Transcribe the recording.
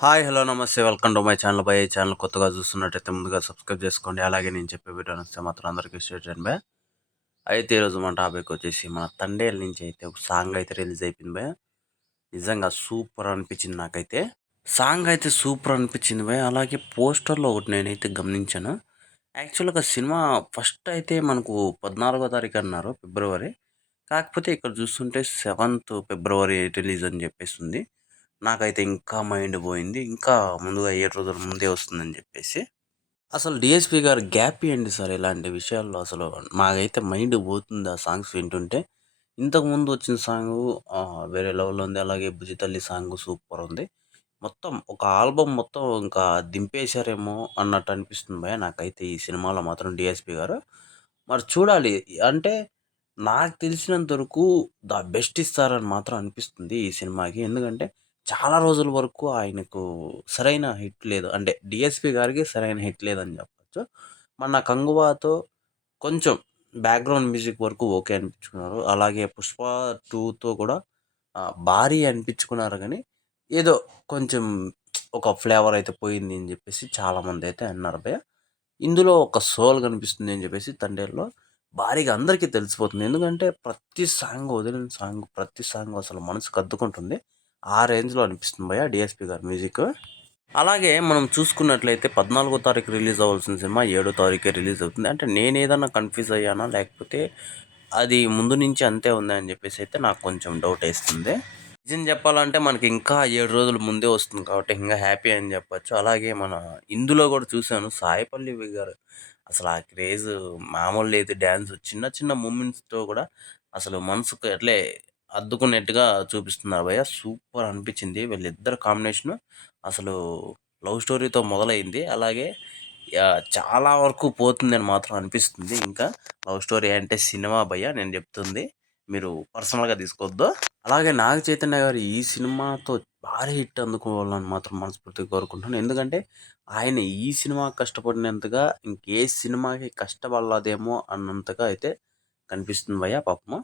Hi! Hello! నమస్తే. Welcome to my channel by. ఈ channel కొత్తగా చూస్తున్నట్టయితే ముందుగా సబ్స్క్రైబ్ చేసుకోండి. అలాగే నేను చెప్పే వీడియో నచ్చితే మాత్రం అందరికీ షేర్ చేయండి బయ్. అయితే ఈరోజు మన టాపిక్ వచ్చేసి మన తండేల్ నుంచి అయితే ఒక సాంగ్ అయితే రిలీజ్ అయిపోయింది బయ్. నిజంగా సూపర్ అనిపించింది నాకైతే. సాంగ్ అయితే సూపర్ అనిపించింది బయ్. అలాగే పోస్టర్‌లో ఒకటి నేనైతే గమనించాను. యాక్చువల్‌గా సినిమా ఫస్ట్ అయితే మనకు 14వ తారీఖు అన్నారు ఫిబ్రవరి. కాకపోతే ఇక్కడ చూస్తుంటే 7థ్ ఫిబ్రవరి రిలీజ్ అని చెప్పేసి ఉంది. నాకైతే ఇంకా మైండ్ పోయింది. ఇంకా ముందుగా 7 రోజుల ముందే వస్తుందని చెప్పేసి. అసలు డీఎస్‌పీ గారు గ్యాప్ ఇయ్యండి సార్ ఇలాంటి విషయాల్లో అసలు. మాకైతే మైండ్ పోతుంది ఆ సాంగ్స్ వింటుంటే. ఇంతకుముందు వచ్చిన సాంగు వేరే లెవెల్‌లో ఉంది. అలాగే 'బుజ్జి తల్లి' సాంగ్ సూపర్ ఉంది. మొత్తం ఒక ఆల్బమ్ మొత్తం ఇంకా దింపేశారేమో అన్నట్టు అనిపిస్తుంది భయ్యా నాకైతే ఈ సినిమాలో మాత్రం డీఎస్‌పీ గారు. మరి చూడాలి. అంటే నాకు తెలిసినంత వరకు ద బెస్ట్ ఇస్తారని మాత్రం అనిపిస్తుంది ఈ సినిమాకి. ఎందుకంటే చాలా రోజుల వరకు ఆయనకు సరైన హిట్ లేదు. అంటే డీఎస్‌పీ గారికి సరైన హిట్ లేదని చెప్పొచ్చు. మొన్న 'కంగువా'తో కొంచెం బ్యాక్‌గ్రౌండ్ మ్యూజిక్ వరకు ఓకే అనిపించుకున్నారు. అలాగే 'పుష్ప 2'తో కూడా భారీ అనిపించుకున్నారు గానీ, ఏదో కొంచెం ఒక ఫ్లేవర్ అయితే పోయింది అని చెప్పేసి చాలామందైతే అన్నారు భయ్యా. ఇందులో ఒక సోల్ కనిపిస్తుంది అని చెప్పేసి 'తండేల్‌లో' భారీగా అందరికీ తెలిసిపోతుంది. ఎందుకంటే ప్రతి సాంగ్ వదిలిన సాంగ్, ప్రతి సాంగ్ అసలు మనసుకు అద్దుకుంటుంది. ఆ రేంజ్‌లో అనిపిస్తుంది భయ్యా 'డీఎస్‌పీ' గారి మ్యూజిక్. అలాగే మనం చూసుకున్నట్లయితే 14వ తారీఖు రిలీజ్ అవ్వాల్సిన సినిమా 7వ తారీఖే రిలీజ్ అవుతుంది. అంటే నేనేదన్నా కన్‌ఫ్యూజ్ అయ్యానా? లేకపోతే అది ముందు నుంచి అంతే ఉందా? అని చెప్పేసి అయితే నాకు కొంచెం డౌటేస్తుంది. నిజం చెప్పాలంటే మనకి ఇంకా 7 రోజులు ముందే వస్తుంది కాబట్టి ఇంగా హ్యాపీ అని చెప్పొచ్చు. అలాగే మన ఇందులో కూడా చూసాను సాయి పల్లవి గారు అసలు ఆ క్రేజ్ మామూలు లేదు. డాన్స్ చిన్న చిన్న మూవ్‌మెంట్స్‌తో కూడా అసలు మనసుకు అట్లే అద్దుకునేట్టుగా చూపిస్తున్నారు భయ్య. సూపర్ అనిపించింది. వీళ్ళిద్దరి కాంబినేషను అసలు లవ్ స్టోరీతో మొదలైంది. అలాగే చాలా వరకు పోతుందని మాత్రం అనిపిస్తుంది. ఇంకా లవ్ స్టోరీ అంటే సినిమా భయ్య నేను చెప్తుంది. మీరు పర్సనల్‌గా తీసుకోవద్దు. అలాగే నాగ చైతన్య గారు ఈ సినిమాతో భారీ హిట్ అందుకోవాలని మాత్రం మనస్ఫూర్తిగా కోరుకుంటున్నాను. ఎందుకంటే ఆయన ఈ సినిమాకి కష్టపడినంతగా ఇంకే సినిమాకి కష్టపడలేదేమో అన్నంతగా అయితే కనిపిస్తుంది భయ్యా పాపము.